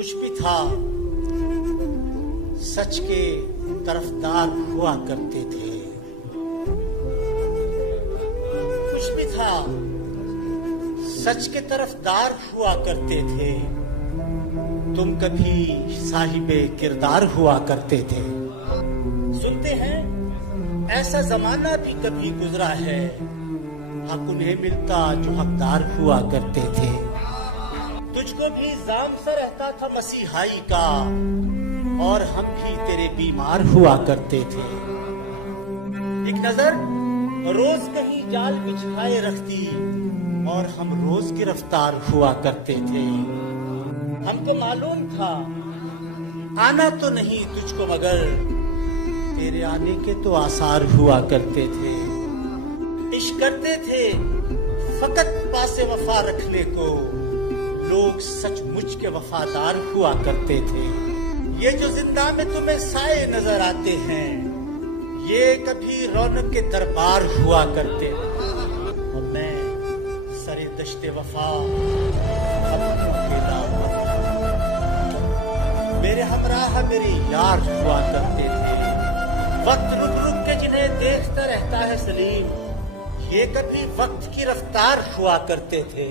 کچھ بھی تھا سچ کے طرفدار ہوا کرتے تھے، کچھ بھی تھا سچ کے طرفدار ہوا کرتے تھے، تم کبھی صاحب کردار ہوا کرتے تھے۔ سنتے ہیں ایسا زمانہ بھی کبھی گزرا ہے، حق انہیں ملتا جو حقدار ہوا کرتے تھے۔ تجھ کو بھی زام سا رہتا تھا مسیحائی کا، اور ہم بھی تیرے بیمار ہوا کرتے تھے۔ ایک نظر روز کہیں جال بچھائے رکھتی، اور ہم روز گرفتار ہوا کرتے تھے۔ ہم کو معلوم تھا آنا تو نہیں تجھ کو، مگر تیرے آنے کے تو آثار ہوا کرتے تھے۔ عشق کرتے تھے فقط پاس وفا رکھنے کو، لوگ سچ مچ کے وفادار ہوا کرتے تھے۔ یہ جو زندہ میں تمہیں سائے نظر آتے ہیں، یہ کبھی رونق کے دربار ہوا کرتے تھے، اور میں سرے دشت وفا اپنوں اکیلا ہوا کرتا۔ میرے ہمراہ میرے یار ہوا کرتے تھے، وقت رک رک کے جنہیں دیکھتا رہتا ہے سلیم، یہ کبھی وقت کی رفتار ہوا کرتے تھے۔